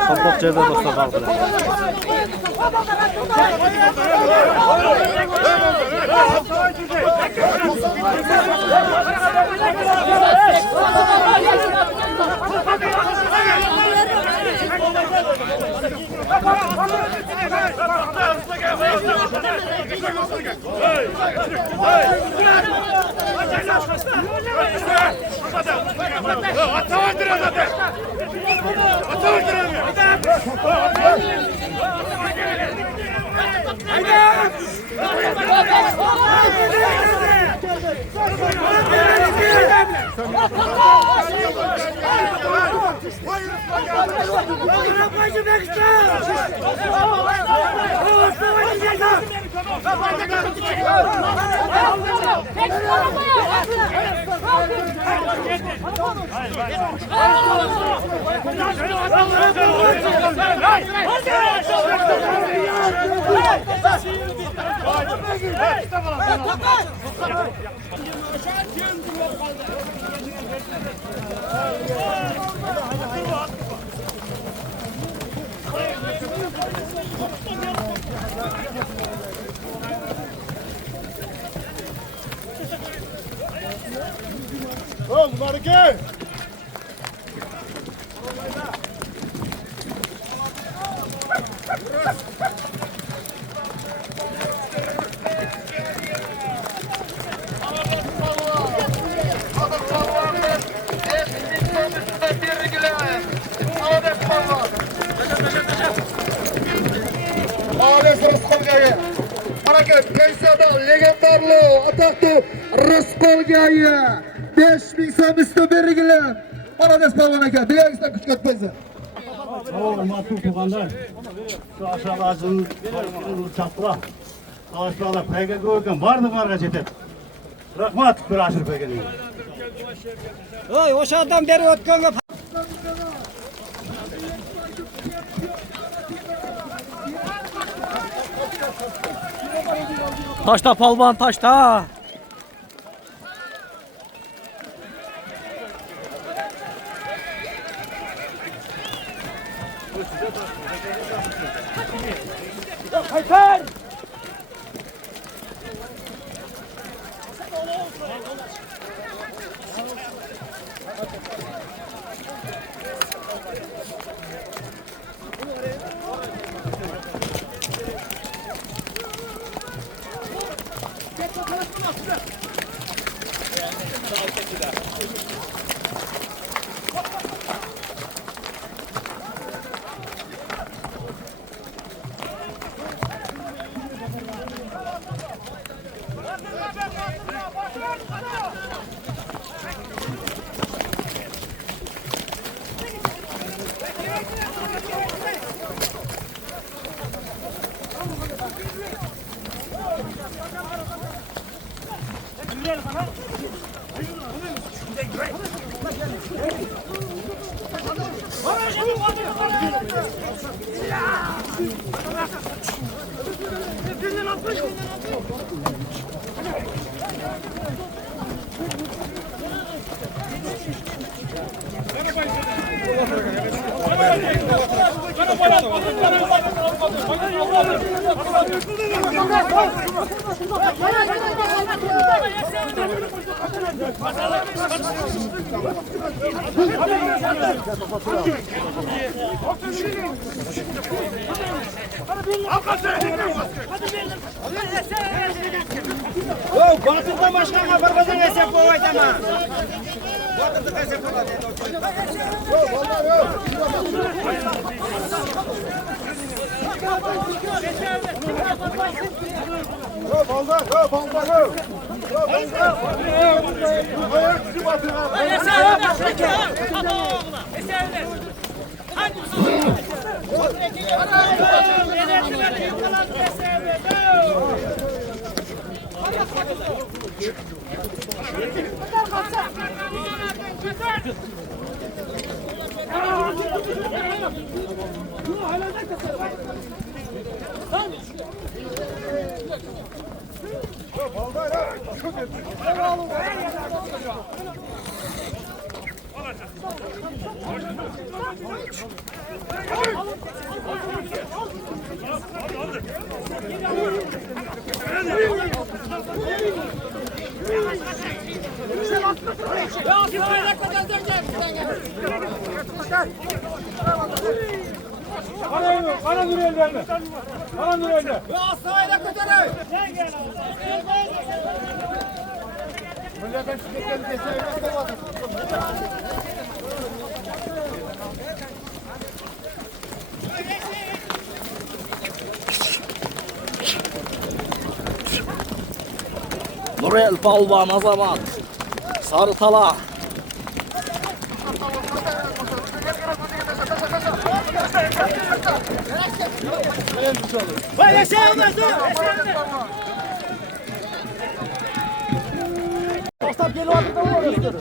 Topuk cebe dostlar kaldı. Pensiyada legendarlı ataklı Rıskolga'yı 5000 so'm üstü belgili Malades Palvan aka bilaginizdan kuch ketmaysiz. Hurmatli tuğanlar, şu aşağı ağacının çapra, ağaçlarla payga koygan bardı barga jetep. Rahmat bir aşır payga. Oy, o'sha odam berib o'tganga Taşta palvan taşta. Hayır. Batırdan başkanına barbazan hesap koyaydı ama. Batırdan hesap koyaydı. Bana duruyor ellerine. Bana duruyor ellerine. Asayla kötüre. Milletin şirketlerini kesebilmek olmadı. Nurel Palvan Azamat. Sarı Tala. Vay yaşayamaz dur. Ostap geliyor artık da orası.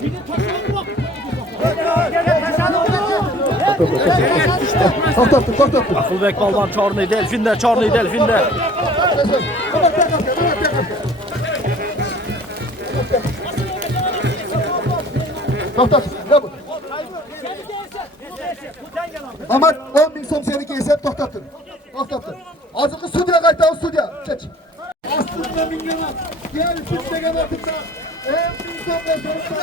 Akılbek Palvan Çornu'yu delfinde, Çornu'yu delfinde. Ahmet 10.000 so'm seniki hesap to'xtatdim. To'xtatdim. Hozirgi sudya qaytamiz sudya. Kech. Aslında mingan gel sudyaga boribsa, 10.000 so'mga so'rabsan.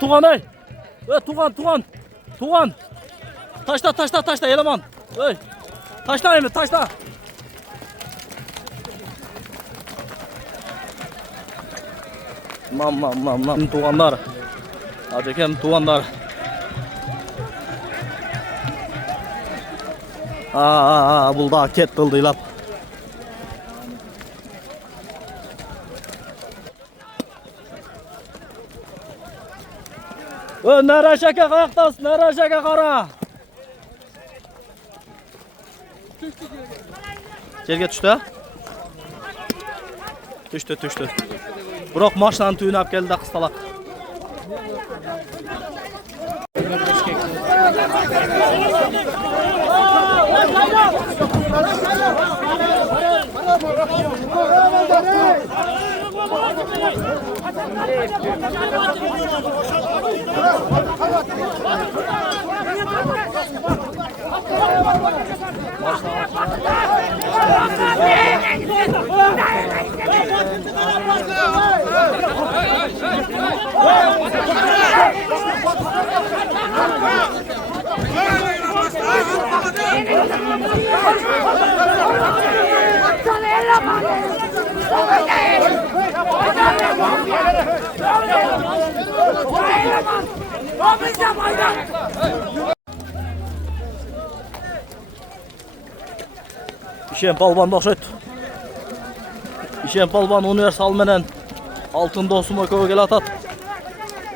Tuğan ey. Tuğan. Taşta eleman. Ey. Taşta Emre, taşta. Mam tuğanlar. Acekem tuğanlar. Bulda ket kıldıylap. Nere şeke kayaktasın, nere şeke kara. Жерге düştü. Düştü. Bırak maçtan tüyünü ap geldi kıstalak. İşen palvan okşayt. İşen palvan universal menen altın dostuma köye gel atat.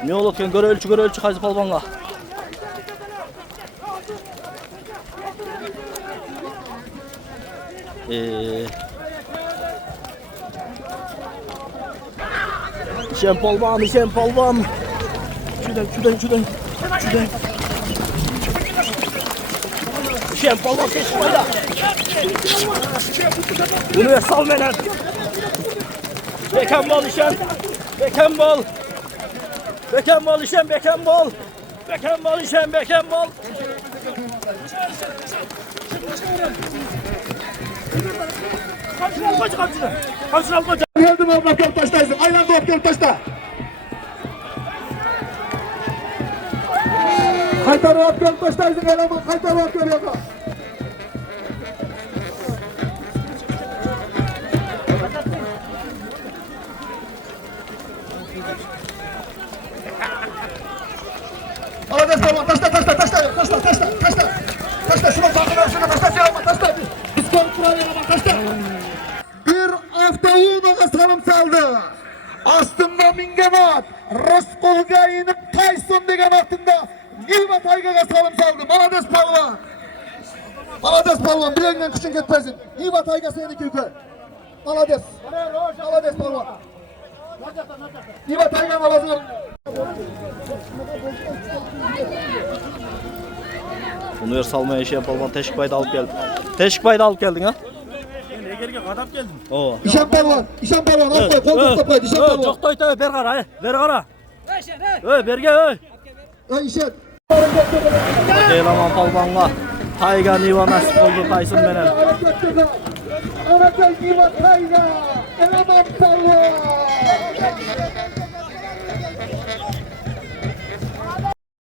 Ne olotken göre ölçü kaysı palvanga. İşen palvan. Şuradan. İşen palvan teşvik fayda. Universal menen. Bekembol işen. Bekembol işen. Geldim abla gel taştaysın. Aynen doğup gel taşta. Kaytarıp gel taştaysın eleman. Kaytarıp gel yaka. Alades tamam taşta. Şunu bakın şunu taşta. Biz kontrol bak taşta. Bir avtoğunağa salım saldı. Astında mingemat. Rıskılga inip Tyson degen altında. Yılma Taygaga salım saldı. Malades palvan. Bileğinden kışın ketmesin. Yılma Tayga seni kökü. Malades palvan. Yılma Tayga malazı. Universal menen işen palvan teşvik fayda alıp geldin. Teşvik fayda alıp geldin ha? Egerge kadap geldim. Oo. İşen palvan. Al koy. Kol toplaydı. İşen palvan. Çok toy ver kara. Berge. İşen. Eylaman palvanga. Tayga Niva nasip oldu Tyson menen. Anakal Niva Tayga. Eleman palvan.